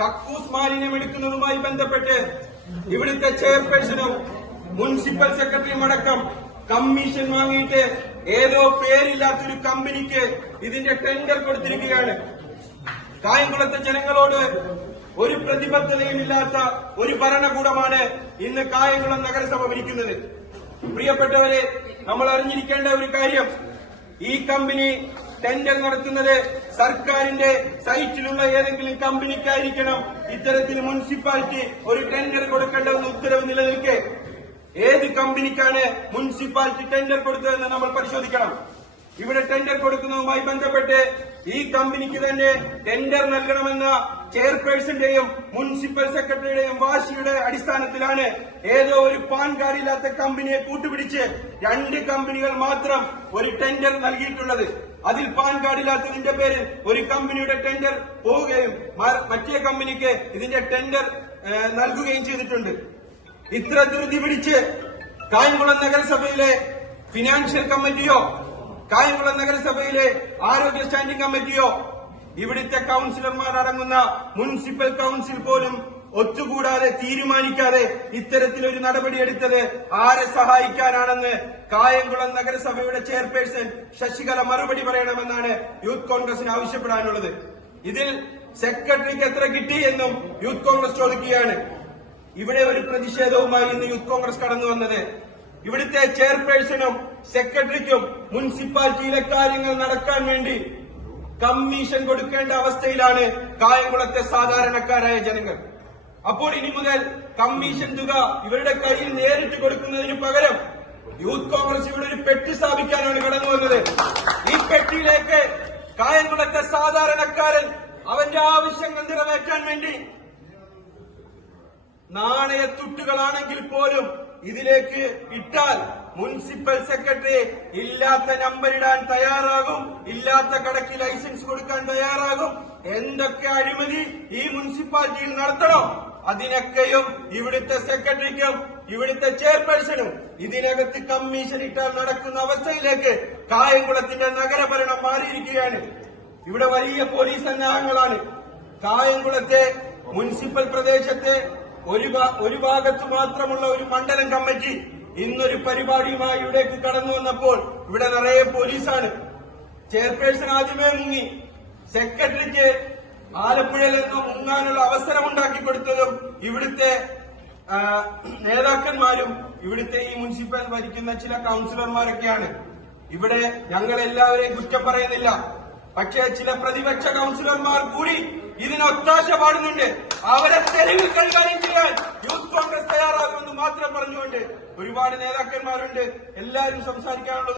കക്കൂസ് മാലിന്യം എടുക്കുന്നതുമായി ബന്ധപ്പെട്ട് ഇവിടുത്തെ ചെയർപേഴ്സണും മുനിസിപ്പൽ സെക്രട്ടറിയും അടക്കം കമ്മീഷൻ വാങ്ങിയിട്ട് ഏതോ പേരില്ലാത്തൊരു കമ്പനിക്ക് ഇതിന്റെ ടെൻഡർ കൊടുത്തിരിക്കുകയാണ്. കായംകുളത്തെ ജനങ്ങളോട് ഒരു പ്രതിബദ്ധതയുമില്ലാത്ത ഒരു ഭരണകൂടമാണ് ഇന്ന് കായംകുളം നഗരസഭ ഭരിക്കുന്നത്. പ്രിയപ്പെട്ടവരെ, നമ്മൾ അറിഞ്ഞിരിക്കേണ്ട ഒരു കാര്യം, ഈ കമ്പനി ടെൻഡർ നടത്തുന്നത് സർക്കാരിന്റെ സൈറ്റിലുള്ള ഏതെങ്കിലും കമ്പനിക്കായിരിക്കണം ഇത്തരത്തിൽ മുനിസിപ്പാലിറ്റി ഒരു ടെൻഡർ കൊടുക്കേണ്ടതെന്ന് ഉത്തരവ് നിലനിൽക്കെ ഏത് കമ്പനിക്കാണ് മുനിസിപ്പാലിറ്റി ടെൻഡർ കൊടുത്തതെന്ന് നമ്മൾ പരിശോധിക്കണം. ഇവിടെ ടെൻഡർ കൊടുക്കുന്നതുമായി ബന്ധപ്പെട്ട് ഈ കമ്പനിക്ക് തന്നെ ടെൻഡർ നൽകണമെന്ന ചെയർപേഴ്സന്റെയും മുനിസിപ്പൽ സെക്രട്ടറിയുടെയും വാശിയുടെ അടിസ്ഥാനത്തിലാണ് ഏതോ ഒരു പാൻ കാർഡില്ലാത്ത കമ്പനിയെ കൂട്ടുപിടിച്ച് 2 കമ്പനികൾ മാത്രം ഒരു ടെൻഡർ നൽകിയിട്ടുള്ളത്. അതിൽ പാൻ കാർഡില്ലാത്തതിന്റെ പേരിൽ ഒരു കമ്പനിയുടെ ടെൻഡർ പോവുകയും മറ്റേ കമ്പനിക്ക് ഇതിന്റെ ടെൻഡർ നൽകുകയും ചെയ്തിട്ടുണ്ട്. ഇത്ര ധൃതി പിടിച്ച് കായംകുളം നഗരസഭയിലെ ഫിനാൻഷ്യൽ കമ്മിറ്റിയോ കായംകുളം നഗരസഭയിലെ ആരോഗ്യ സ്റ്റാൻഡിംഗ് കമ്മിറ്റിയോ ഇവിടുത്തെ കൌൺസിലർമാർ അടങ്ങുന്ന മുനിസിപ്പൽ കൌൺസിൽ പോലും ഒത്തുകൂടാതെ തീരുമാനിക്കാതെ ഇത്തരത്തിലൊരു നടപടിയെടുത്തത് ആരെ സഹായിക്കാനാണെന്ന് കായംകുളം നഗരസഭയുടെ ചെയർപേഴ്സൺ ശശികല മറുപടി പറയണമെന്നാണ് യൂത്ത് കോൺഗ്രസിന് ആവശ്യപ്പെടാനുള്ളത്. ഇതിൽ സെക്രട്ടറിക്ക് എത്ര കിട്ടി എന്നും യൂത്ത് കോൺഗ്രസ് ചോദിക്കുകയാണ്. ഇവിടെ ഒരു പ്രതിഷേധവുമായി ഇന്ന് യൂത്ത് കോൺഗ്രസ് കടന്നു വന്നത് ഇവിടുത്തെ ചെയർപേഴ്സണും സെക്രട്ടറിക്കും മുനിസിപ്പാലിറ്റിയിലെ കാര്യങ്ങൾ നടക്കാൻ വേണ്ടി കമ്മീഷൻ കൊടുക്കേണ്ട അവസ്ഥയിലാണ് കായംകുളത്തെ സാധാരണക്കാരായ ജനങ്ങൾ. അപ്പോൾ ഇനി മുതൽ കമ്മീഷൻ തുക ഇവരുടെ കയ്യിൽ നേരിട്ട് കൊടുക്കുന്നതിന് പകരം യൂത്ത് കോൺഗ്രസ് ഇവിടെ ഒരു പെട്ടി സ്ഥാപിക്കാനാണ് കടന്നു വന്നത്. ഈ പെട്ടിയിലേക്ക് കായംകുളത്തെ സാധാരണക്കാരൻ അവന്റെ ആവശ്യങ്ങൾ നിറവേറ്റാൻ വേണ്ടി നാണയത്തുട്ടുകളാണെങ്കിൽ പോലും ഇതിലേക്ക് ഇട്ടാൽ മുനിസിപ്പൽ സെക്രട്ടറി ഇല്ലാത്ത നമ്പർ ഇടാൻ തയ്യാറാകും, ഇല്ലാത്ത കടയ്ക്ക് ലൈസൻസ് കൊടുക്കാൻ തയ്യാറാകും. എന്തൊക്കെ അഴിമതി ഈ മുനിസിപ്പാലിറ്റിയിൽ നടത്തണോ അതിനൊക്കെയും ഇവിടുത്തെ സെക്രട്ടറിക്കും ഇവിടുത്തെ ചെയർപേഴ്സണും ഇതിനകത്ത് കമ്മീഷൻ ഇട്ടാൽ നടക്കുന്ന അവസ്ഥയിലേക്ക് കായംകുളത്തിന്റെ നഗരഭരണം മാറിയിരിക്കുകയാണ്. ഇവിടെ വലിയ പോലീസ് സന്നാഹങ്ങളാണ്. കായംകുളത്തെ മുനിസിപ്പൽ പ്രദേശത്തെ ഒരു ഭാഗത്ത് മാത്രമുള്ള ഒരു മണ്ഡലം കമ്മിറ്റി ഇന്നൊരു പരിപാടിയുമായി ഇവിടേക്ക് കടന്നു വന്നപ്പോൾ ഇവിടെ നിറയെ പോലീസാണ്. ചെയർപേഴ്സൺ ആദ്യമേ മുങ്ങി. സെക്രട്ടറിക്ക് ആലപ്പുഴയിൽ നിന്ന് മുങ്ങാനുള്ള അവസരം ഉണ്ടാക്കി കൊടുത്തതും ഇവിടുത്തെ നേതാക്കന്മാരും ഇവിടുത്തെ ഈ മുനിസിപ്പൽ ഭരിക്കുന്ന ചില കൌൺസിലർമാരൊക്കെയാണ്. ഇവിടെ ഞങ്ങൾ എല്ലാവരെയും കുറ്റം പറയുന്നില്ല, പക്ഷേ ചില പ്രതിപക്ഷ കൌൺസിലർമാർ കൂടി ഇതിന് ഒത്താശ പാടുന്നുണ്ട്. അവരെ തെരുവിൽ കൈകാര്യം ചെയ്യാൻ യൂത്ത് കോൺഗ്രസ് തയ്യാറാകുമെന്ന് മാത്രം പറഞ്ഞുകൊണ്ട് ഒരുപാട് നേതാക്കന്മാരുണ്ട്. എല്ലാവരും സംസാരിക്കാനുള്ളത്